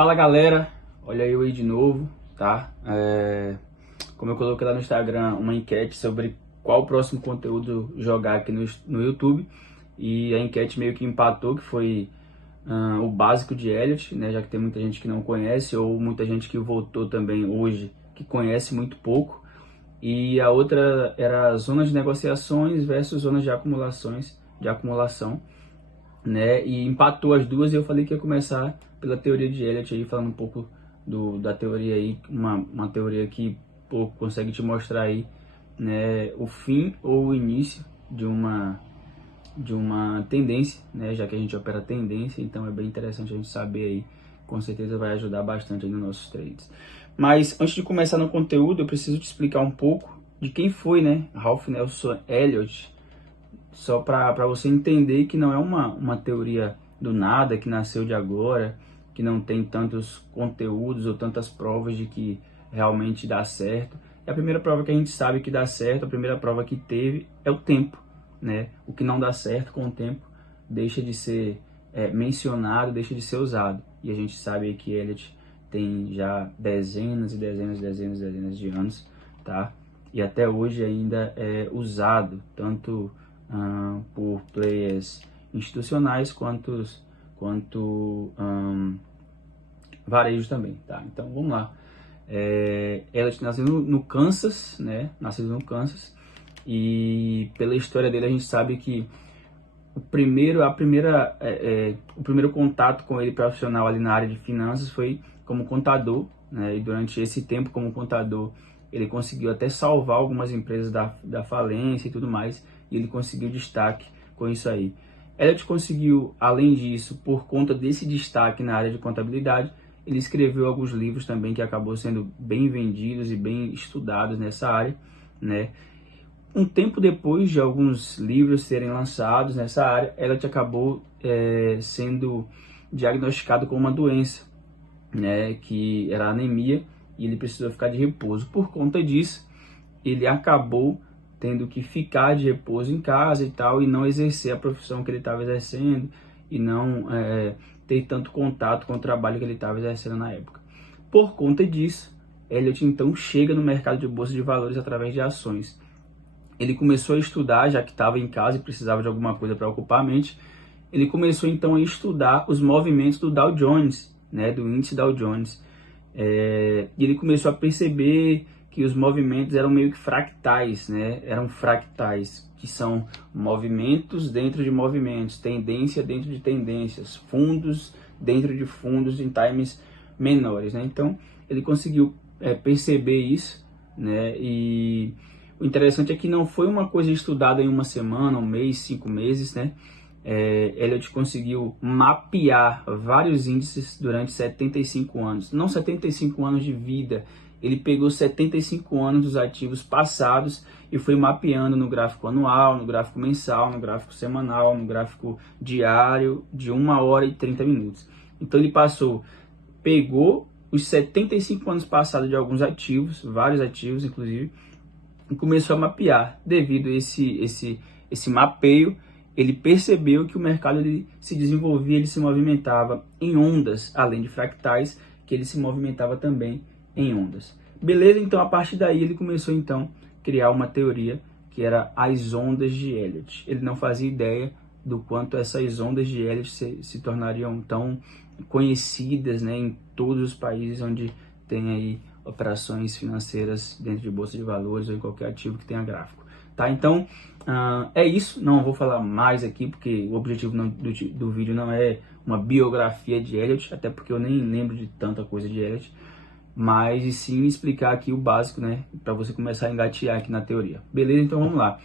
Fala galera, olha eu aí de novo, tá? Como eu coloquei lá no Instagram uma enquete sobre qual o próximo conteúdo jogar aqui no YouTube, e a enquete meio que empatou, que foi o básico de Elliott, né? Já que tem muita gente que não conhece, ou muita gente que votou também hoje que conhece muito pouco, e a outra era zonas de negociações versus zonas de acumulação, né? E empatou as duas, e eu falei que ia começar pela teoria de Elliott aí, falando um pouco da teoria aí, uma teoria que consegue te mostrar aí, né, o fim ou o início de uma tendência, né? Já que a gente opera tendência, então é bem interessante a gente saber aí, com certeza vai ajudar bastante aí nos nossos trades. Mas antes de começar no conteúdo, eu preciso te explicar um pouco de quem foi, né, Ralph Nelson Elliott, só para você entender que não é uma teoria do nada, que nasceu de agora, que não tem tantos conteúdos ou tantas provas de que realmente dá certo. É a primeira prova que a gente sabe que dá certo, a primeira prova que teve é o tempo, né? O que não dá certo com o tempo deixa de ser mencionado, deixa de ser usado. E a gente sabe que Elliott tem já dezenas e dezenas de anos, tá? E até hoje ainda é usado, tanto por players institucionais quanto varejos também, tá? Então vamos lá. Elliott nasceu no Kansas, né? Nascido no Kansas, e pela história dele a gente sabe que o primeiro contato com ele profissional ali na área de finanças foi como contador, né? E durante esse tempo como contador ele conseguiu até salvar algumas empresas da falência e tudo mais, e ele conseguiu destaque com isso aí. Elliott conseguiu, além disso, por conta desse destaque na área de contabilidade, ele escreveu alguns livros também que acabou sendo bem vendidos e bem estudados nessa área, né? Um tempo depois de alguns livros serem lançados nessa área, Elliott acabou sendo diagnosticado com uma doença, né, que era anemia, e ele precisou ficar de repouso. Por conta disso, ele acabou tendo que ficar de repouso em casa e tal, e não exercer a profissão que ele estava exercendo, e não ter tanto contato com o trabalho que ele estava exercendo na época. Por conta disso, Elliott então chega no mercado de bolsa de valores através de ações. Ele começou a estudar, já que estava em casa e precisava de alguma coisa para ocupar a mente. Ele começou então a estudar os movimentos do Dow Jones, né, do índice Dow Jones. E ele começou a perceber que os movimentos eram meio que fractais, né? Eram fractais, que são movimentos dentro de movimentos, tendência dentro de tendências, fundos dentro de fundos em times menores, né? Então ele conseguiu perceber isso, né? E o interessante é que não foi uma coisa estudada em uma semana, um mês, 5 meses, né? Elliott conseguiu mapear vários índices durante 75 anos. Não 75 anos de vida, ele pegou 75 anos dos ativos passados e foi mapeando no gráfico anual, no gráfico mensal, no gráfico semanal, no gráfico diário, de 1 hora e 30 minutos. Então ele pegou os 75 anos passados de alguns ativos, vários ativos inclusive, e começou a mapear. Devido a esse mapeio, ele percebeu que o mercado ele se desenvolvia, ele se movimentava em ondas, além de fractais, que ele se movimentava também em ondas. Beleza? Então, a partir daí, ele começou então a criar uma teoria que era as ondas de Elliott. Ele não fazia ideia do quanto essas ondas de Elliott se tornariam tão conhecidas, né, em todos os países onde tem aí operações financeiras dentro de bolsa de valores ou em qualquer ativo que tenha gráfico, tá? Então é isso, não vou falar mais aqui porque o objetivo do vídeo não é uma biografia de Elliott, até porque eu nem lembro de tanta coisa de Elliott, mas e sim explicar aqui o básico, né, para você começar a engatear aqui na teoria. Beleza? Então vamos lá.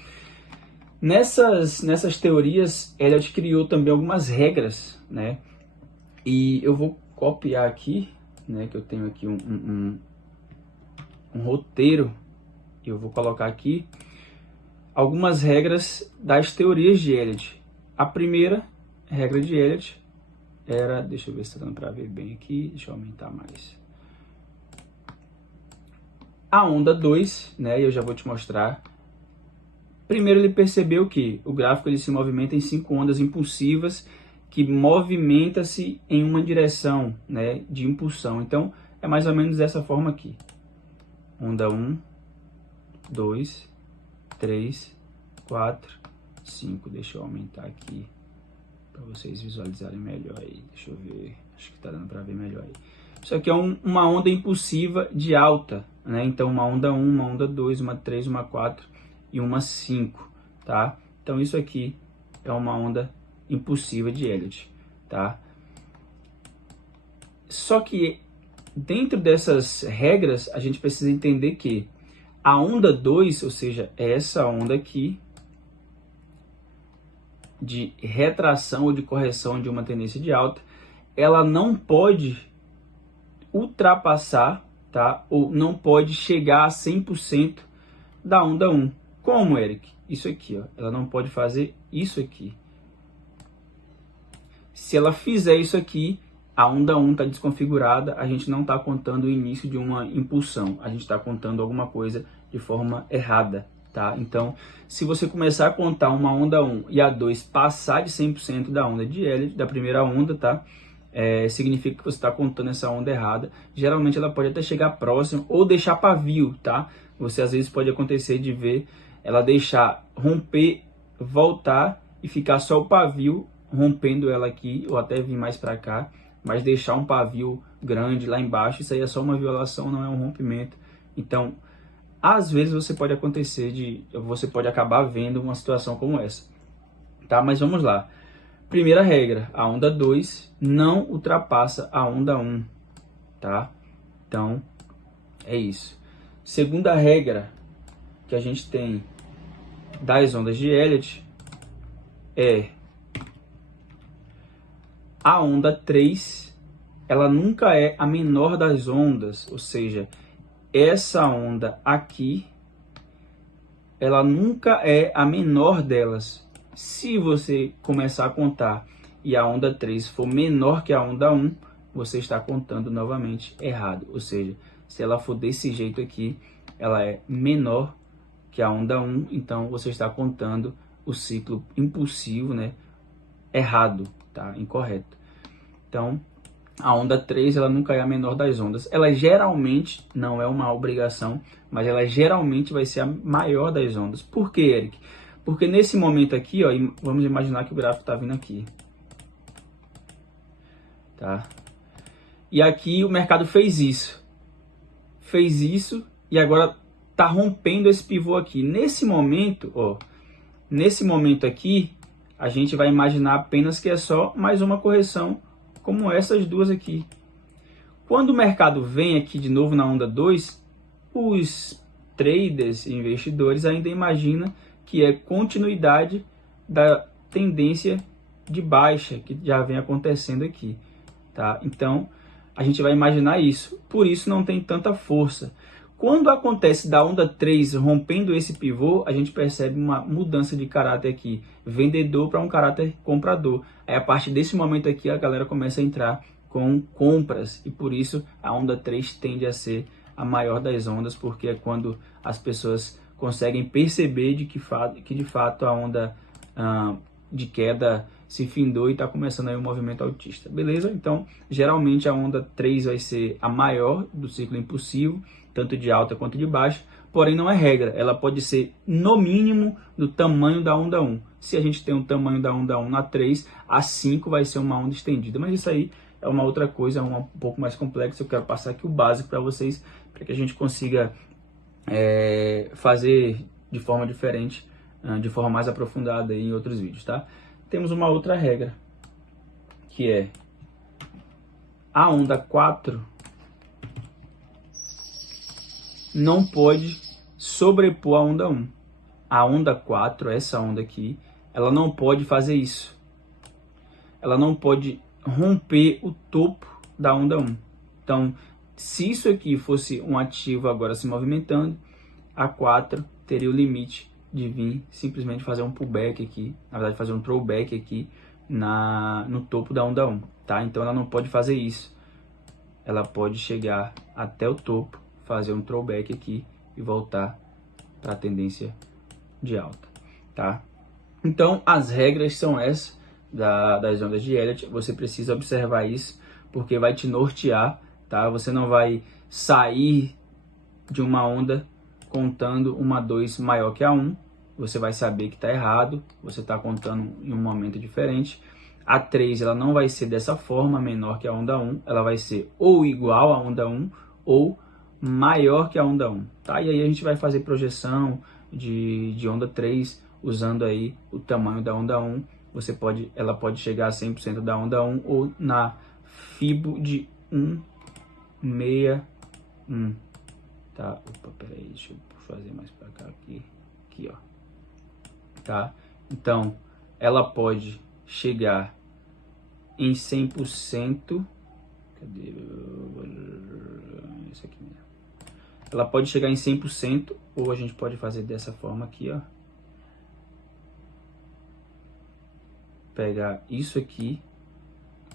Nessas teorias, Elliott criou também algumas regras, né, e eu vou copiar aqui, né, que eu tenho aqui um roteiro, e eu vou colocar aqui algumas regras das teorias de Elliott. A primeira regra de Elliott era, deixa eu ver se está dando para ver bem aqui, deixa eu aumentar mais. A onda 2, né, eu já vou te mostrar. Primeiro ele percebeu que o gráfico ele se movimenta em 5 ondas impulsivas que movimenta-se em uma direção, né, de impulsão. Então, é mais ou menos dessa forma aqui. Onda 1, 2, 3, 4, 5. Deixa eu aumentar aqui para vocês visualizarem melhor aí. Deixa eu ver, acho que tá dando para ver melhor aí. Isso aqui é uma onda impulsiva de alta, né? Então, uma onda 1, uma onda 2, uma 3, uma 4 e uma 5, tá? Então, isso aqui é uma onda impulsiva de Elliott, tá? Só que dentro dessas regras, a gente precisa entender que a onda 2, ou seja, essa onda aqui, de retração ou de correção de uma tendência de alta, ela não pode ultrapassar, tá? Ou não pode chegar a 100% da onda 1. Como, Eric? Isso aqui, ó. Ela não pode fazer isso aqui. Se ela fizer isso aqui, a onda 1 está desconfigurada, a gente não está contando o início de uma impulsão, a gente está contando alguma coisa de forma errada, tá? Então, se você começar a contar uma onda 1 e a 2 passar de 100% da onda de Elliott, da primeira onda, tá? Significa que você está contando essa onda errada. Geralmente ela pode até chegar próximo ou deixar pavio, tá? Você às vezes pode acontecer de ver ela deixar romper, voltar e ficar só o pavio rompendo ela aqui, ou até vir mais para cá, mas deixar um pavio grande lá embaixo, isso aí é só uma violação, não é um rompimento. Então, às vezes você pode você pode acabar vendo uma situação como essa, tá? Mas vamos lá. Primeira regra, a onda 2 não ultrapassa a onda 1, tá? Então, é isso. Segunda regra que a gente tem das ondas de Elliott é a onda 3, ela nunca é a menor das ondas, ou seja, essa onda aqui, ela nunca é a menor delas. Se você começar a contar e a onda 3 for menor que a onda 1, você está contando novamente errado. Ou seja, se ela for desse jeito aqui, ela é menor que a onda 1, então você está contando o ciclo impulsivo, né, errado, tá? Incorreto. Então, a onda 3, ela nunca é a menor das ondas. Ela geralmente, não é uma obrigação, mas ela geralmente vai ser a maior das ondas. Por quê, Eric? Porque nesse momento aqui, ó, vamos imaginar que o gráfico está vindo aqui, tá? E aqui o mercado fez isso e agora está rompendo esse pivô aqui. Nesse momento, ó, nesse momento aqui, a gente vai imaginar apenas que é só mais uma correção como essas duas aqui. Quando o mercado vem aqui de novo na onda 2, os traders e investidores ainda imaginam que é continuidade da tendência de baixa que já vem acontecendo aqui, tá? Então, a gente vai imaginar isso. Por isso não tem tanta força. Quando acontece da onda 3 rompendo esse pivô, a gente percebe uma mudança de caráter aqui, vendedor para um caráter comprador. Aí a partir desse momento aqui a galera começa a entrar com compras e por isso a onda 3 tende a ser a maior das ondas, porque é quando as pessoas conseguem perceber que de fato a onda de queda se findou e está começando aí um movimento altista. Beleza? Então, geralmente a onda 3 vai ser a maior do ciclo impulsivo, tanto de alta quanto de baixa, porém não é regra. Ela pode ser no mínimo do tamanho da onda 1. Se a gente tem um tamanho da onda 1 na 3, a 5 vai ser uma onda estendida. Mas isso aí é uma outra coisa, um pouco mais complexo. Eu quero passar aqui o básico para vocês, para que a gente consiga fazer de forma diferente, de forma mais aprofundada em outros vídeos, tá? Temos uma outra regra, que é a onda 4 não pode sobrepor a onda 1. A onda 4, essa onda aqui, ela não pode fazer isso. Ela não pode romper o topo da onda 1. Então, se isso aqui fosse um ativo agora se movimentando, a 4 teria o limite de vir simplesmente fazer um pullback aqui, na verdade fazer um throwback aqui no topo da onda 1, tá? Então ela não pode fazer isso. Ela pode chegar até o topo, fazer um throwback aqui e voltar para a tendência de alta, tá? Então as regras são essas das ondas de Elliott. Você precisa observar isso, porque vai te nortear, tá? Você não vai sair de uma onda contando uma 2 maior que a 1. Você vai saber que está errado, você está contando em um momento diferente. A 3 ela não vai ser dessa forma, menor que a onda 1, ela vai ser ou igual à onda 1 ou maior que a onda 1, tá? E aí a gente vai fazer projeção de onda 3 usando aí o tamanho da onda 1. Ela pode chegar a 100% da onda 1 ou na Fibo de 161, tá? Opa, peraí, deixa eu fazer mais para cá aqui, ó, tá? Então, ela pode chegar em 100%, cadê? Isso aqui mesmo. Ela pode chegar em 100%, ou a gente pode fazer dessa forma aqui, ó. Pegar isso aqui,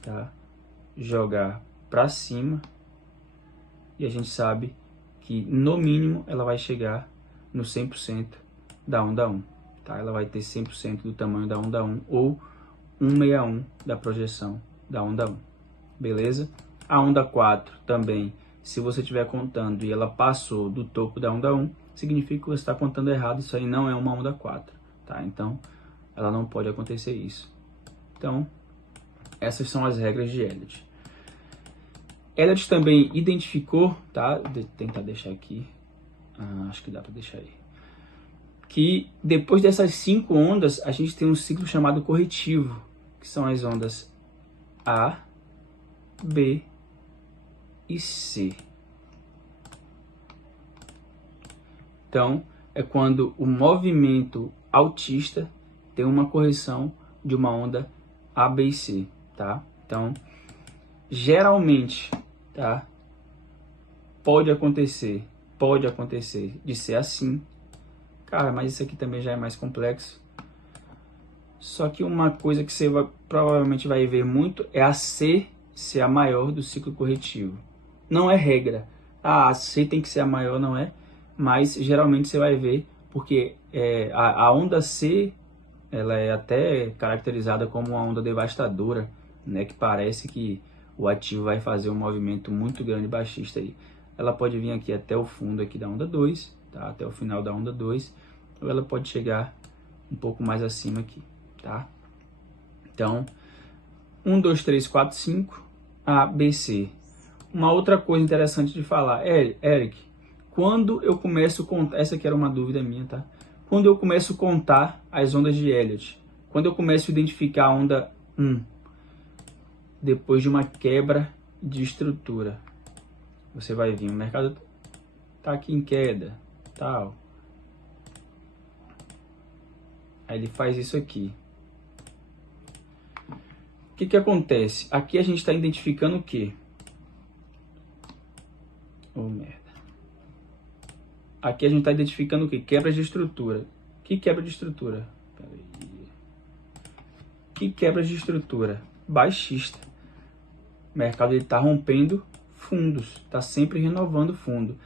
tá? Jogar para cima, e a gente sabe que no mínimo ela vai chegar no 100% da onda 1, tá? Ela vai ter 100% do tamanho da onda 1 ou 161 da projeção da onda 1, beleza? A onda 4 também, se você estiver contando e ela passou do topo da onda 1, significa que você está contando errado, isso aí não é uma onda 4, tá? Então, ela não pode acontecer isso. Então, essas são as regras de Elliott. Elliott também identificou, tá? Vou tentar deixar aqui, acho que dá para deixar aí, que depois dessas 5 ondas, a gente tem um ciclo chamado corretivo, que são as ondas A, B e C. Então, é quando o movimento altista tem uma correção de uma onda A, B e C, tá? Então, geralmente, tá? Pode acontecer de ser assim. Cara, mas isso aqui também já é mais complexo. Só que uma coisa que você provavelmente vai ver muito é a C ser a maior do ciclo corretivo. Não é regra. A C tem que ser a maior, não é? Mas geralmente você vai ver, porque a onda C, ela é até caracterizada como uma onda devastadora, né? Que parece que o ativo vai fazer um movimento muito grande baixista aí. Ela pode vir aqui até o fundo aqui da onda 2, tá? Até o final da onda 2, ou ela pode chegar um pouco mais acima aqui, tá? Então, 1, 2, 3, 4, 5, A, B, C. Uma outra coisa interessante de falar, Eric, quando eu começo a contar, essa aqui era uma dúvida minha, tá? Quando eu começo a contar as ondas de Elliott, quando eu começo a identificar a onda 1, depois de uma quebra de estrutura, você vai vir, o mercado tá aqui em queda, tal. Aí ele faz isso aqui. O que acontece? Aqui a gente está identificando o quê? Oh, merda. Aqui a gente está identificando o quê? Quebra de estrutura. Que quebra de estrutura? Peraí. Que quebra de estrutura? Baixista. O mercado está rompendo fundos. Está sempre renovando fundo.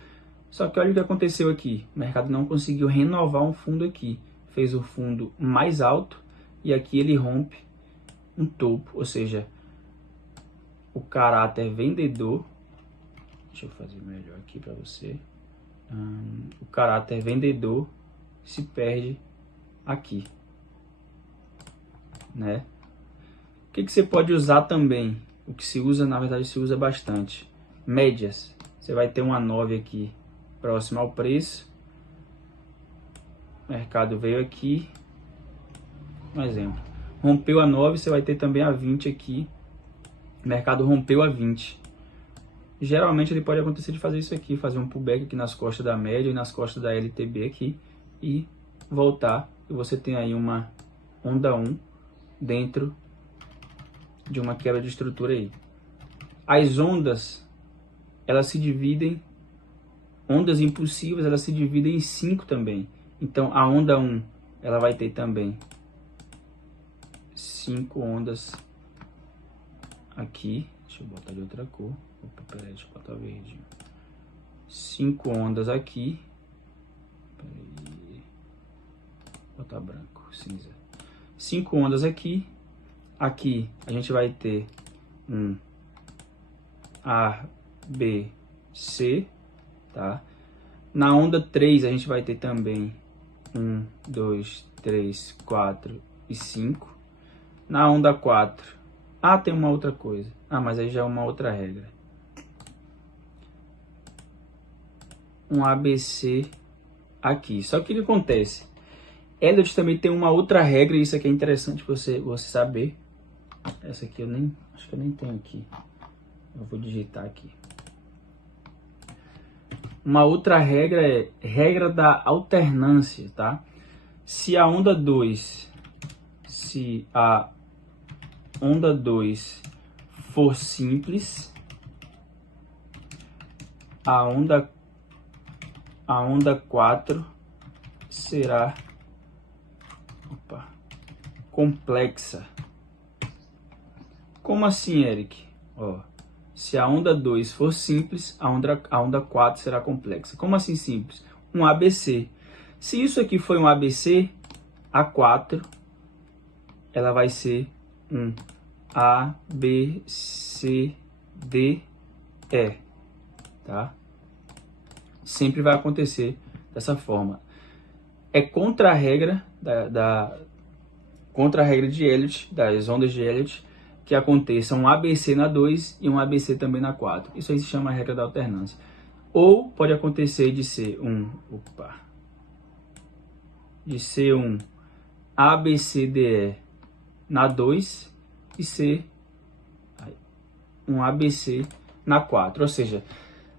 Só que olha o que aconteceu aqui. O mercado não conseguiu renovar um fundo aqui. Fez o fundo mais alto e aqui ele rompe um topo. Ou seja, o caráter vendedor... Deixa eu fazer melhor aqui para você. O caráter vendedor se perde aqui, né? O que você pode usar também? O que se usa, na verdade, se usa bastante. Médias. Você vai ter uma 9 aqui próxima ao preço. O mercado veio aqui. Um exemplo. Rompeu a 9, você vai ter também a 20 aqui. O mercado rompeu a 20. Geralmente ele pode acontecer de fazer isso aqui, fazer um pullback aqui nas costas da média e nas costas da LTB aqui e voltar. E você tem aí uma onda 1 dentro de uma quebra de estrutura aí. As ondas, elas se dividem, ondas impulsivas, elas se dividem em 5 também. Então a onda 1, ela vai ter também 5 ondas aqui. Deixa eu botar de outra cor. Opa, peraí, deixa eu botar verde. 5 ondas aqui. Peraí. Botar branco, cinza. 5 ondas aqui. Aqui a gente vai ter um A, B, C, tá? Na onda 3 a gente vai ter também 1, 2, 3, 4 e 5. Na onda 4, tem uma outra coisa. Mas aí já é uma outra regra. Um ABC aqui. Só que o que acontece? Elliott também tem uma outra regra, e isso aqui é interessante você saber. Essa aqui acho que eu nem tenho aqui. Eu vou digitar aqui. Uma outra regra é regra da alternância, tá? Se a onda 2 for simples, a onda 4 será complexa. Como assim, Eric? Se a onda 2 for simples, a onda 4 será complexa. Como assim simples? Um ABC. Se isso aqui foi um ABC, a 4 ela vai ser um A, B, C, D, E, tá? Sempre vai acontecer dessa forma. É contra a regra contra a regra de Elliott, das ondas de Elliott, que aconteça um ABC na 2 e um ABC também na 4. Isso aí se chama regra da alternância. Ou pode acontecer de ser um ABCDE na 2 e ser um ABC na 4. Ou seja,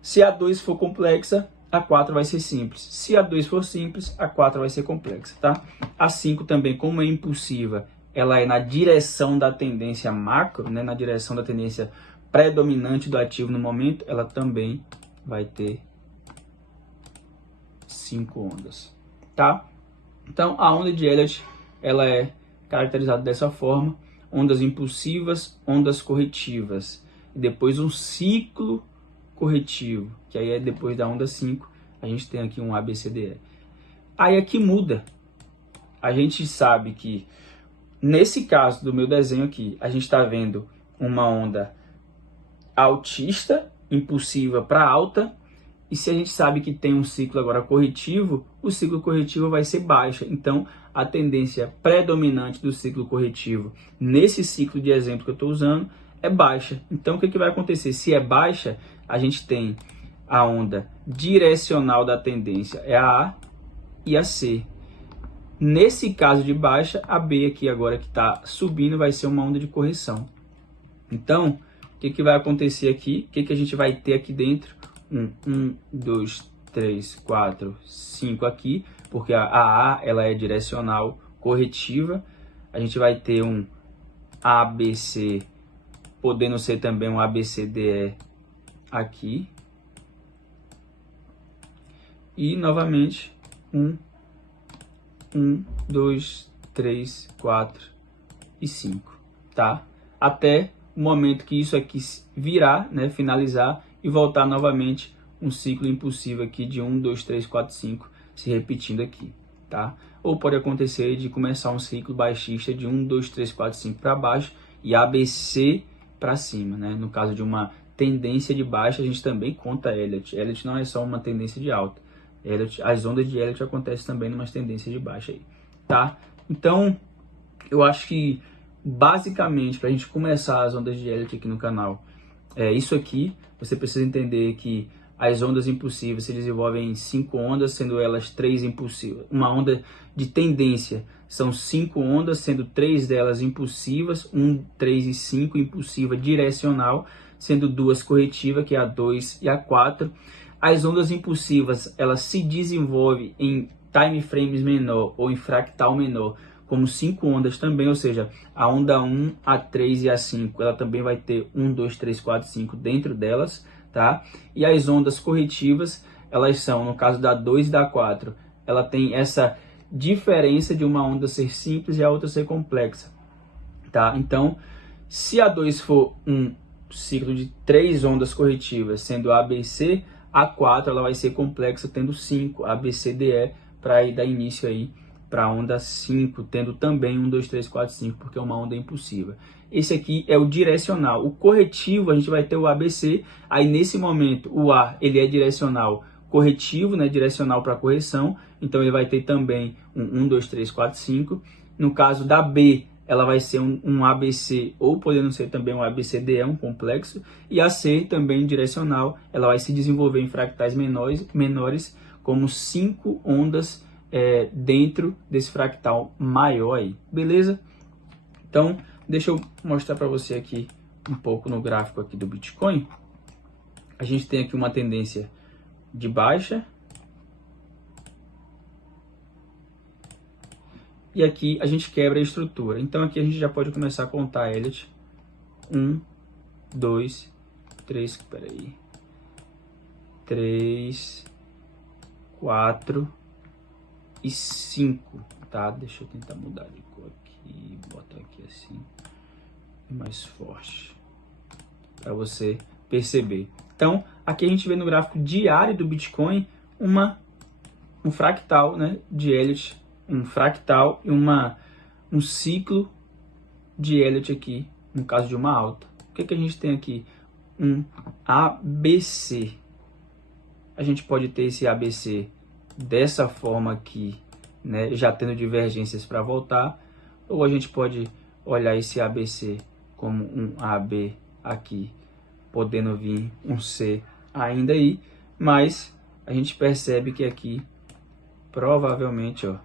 se a 2 for complexa, a 4 vai ser simples. Se a 2 for simples, a 4 vai ser complexa, tá? A 5 também, como é impulsiva, ela é na direção da tendência macro, né? Na direção da tendência predominante do ativo no momento, ela também vai ter 5 ondas, tá? Então, a onda de Elliott, ela é caracterizada dessa forma: ondas impulsivas, ondas corretivas, e depois um ciclo corretivo, que aí é depois da onda 5, a gente tem aqui um ABCDE. Aí aqui muda. A gente sabe que, nesse caso do meu desenho aqui, a gente está vendo uma onda altista, impulsiva para alta, e se a gente sabe que tem um ciclo agora corretivo, o ciclo corretivo vai ser baixa. Então, a tendência predominante do ciclo corretivo, nesse ciclo de exemplo que eu estou usando, é baixa. Então, o que vai acontecer? Se é baixa, a gente tem a onda direcional da tendência, é a A e a C. Nesse caso de baixa, a B aqui agora que está subindo vai ser uma onda de correção. Então, o que vai acontecer aqui? O que a gente vai ter aqui dentro? 1, 2, 3, 4, 5 aqui, porque a A ela é direcional corretiva. A gente vai ter um ABC, podendo ser também um ABCDE aqui. E novamente 1, 2, 3, 4 e 5, tá? Até o momento que isso aqui virar, né, finalizar e voltar novamente um ciclo impulsivo aqui de 1, 2, 3, 4, 5 se repetindo aqui, tá? Ou pode acontecer de começar um ciclo baixista de 1, 2, 3, 4, 5 para baixo e ABC para cima, né? No caso de uma tendência de baixa, a gente também conta Elliott. Elliott não é só uma tendência de alta. As ondas de Elliott acontecem também em umas tendências de baixa aí, tá? Então, eu acho que basicamente, para a gente começar as ondas de Elliott aqui no canal, é isso aqui. Você precisa entender que as ondas impulsivas se desenvolvem em 5 ondas, sendo elas 3 impulsivas. Uma onda de tendência são 5 ondas, sendo 3 delas impulsivas, 1, 3 e 5 impulsiva direcional, sendo 2 corretiva, que é a 2 e a 4. As ondas impulsivas, elas se desenvolvem em time frames menor ou em fractal menor, como 5 ondas também, ou seja, a onda 1, a 3 e a 5, ela também vai ter 1, 2, 3, 4, 5 dentro delas, tá? E as ondas corretivas, elas são, no caso da 2 e da 4, ela tem essa diferença de uma onda ser simples e a outra ser complexa, tá? Então, se a 2 for um ciclo de 3 ondas corretivas, sendo ABC, a 4 ela vai ser complexa, tendo 5 ABCDE, para dar início aí para a onda 5, tendo também 1, 2, 3, 4, 5, porque é uma onda impulsiva. Esse aqui é o direcional. O corretivo, a gente vai ter o ABC, aí nesse momento o A ele é direcional corretivo, né, direcional para correção, então ele vai ter também um 1, 2, 3, 4, 5. No caso da B, ela vai ser um ABC, ou podendo ser também um ABCDE, um complexo, e a C também direcional, ela vai se desenvolver em fractais menores como 5 ondas dentro desse fractal maior aí, beleza? Então, deixa eu mostrar para você aqui um pouco no gráfico aqui do Bitcoin. A gente tem aqui uma tendência de baixa. E aqui a gente quebra a estrutura. Então aqui a gente já pode começar a contar Elliott. 1, 2, 3, peraí. 3, 4 e 5, tá? Deixa eu tentar mudar de cor aqui, botar aqui assim, mais forte, para você perceber. Então, aqui a gente vê no gráfico diário do Bitcoin um fractal, né, de Elliott, um fractal e um ciclo de Elliott aqui, no caso de uma alta. O que a gente tem aqui? Um ABC. A gente pode ter esse ABC dessa forma aqui, né, já tendo divergências para voltar, ou a gente pode olhar esse ABC como um AB aqui, podendo vir um C ainda aí, mas a gente percebe que aqui provavelmente, ó,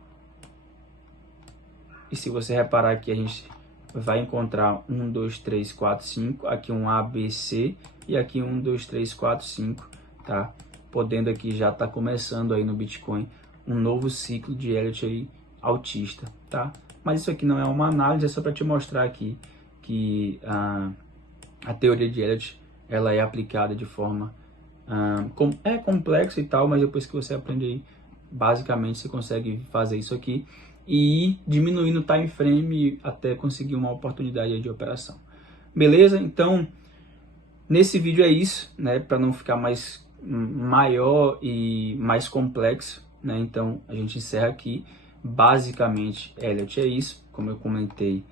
e se você reparar aqui, a gente vai encontrar 1, 2, 3, 4, 5, aqui um ABC e aqui 1, 2, 3, 4, 5, tá? Podendo aqui já tá começando aí no Bitcoin um novo ciclo de Elliott aí altista, tá? Mas isso aqui não é uma análise, é só para te mostrar aqui que a teoria de Elliott ela é aplicada de forma é complexa e tal, mas depois que você aprende aí, basicamente você consegue fazer isso aqui e ir diminuindo o time frame até conseguir uma oportunidade aí de operação. Beleza? Então, nesse vídeo é isso, né? Para não ficar maior e mais complexo, né? Então, a gente encerra aqui. Basicamente, Elliott é isso. Como eu comentei,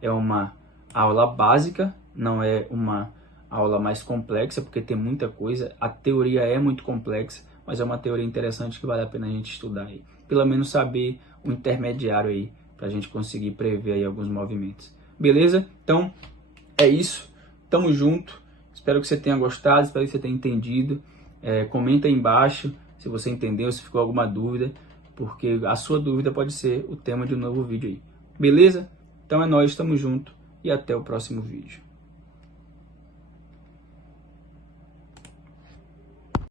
é uma aula básica, não é uma aula mais complexa, porque tem muita coisa. A teoria é muito complexa, mas é uma teoria interessante que vale a pena a gente estudar aí. Pelo menos saber o intermediário aí, para a gente conseguir prever aí alguns movimentos. Beleza? Então, é isso. Tamo junto. Espero que você tenha gostado, espero que você tenha entendido. Comenta aí embaixo se você entendeu, se ficou alguma dúvida, porque a sua dúvida pode ser o tema de um novo vídeo aí. Beleza? Então é nóis, tamo junto e até o próximo vídeo.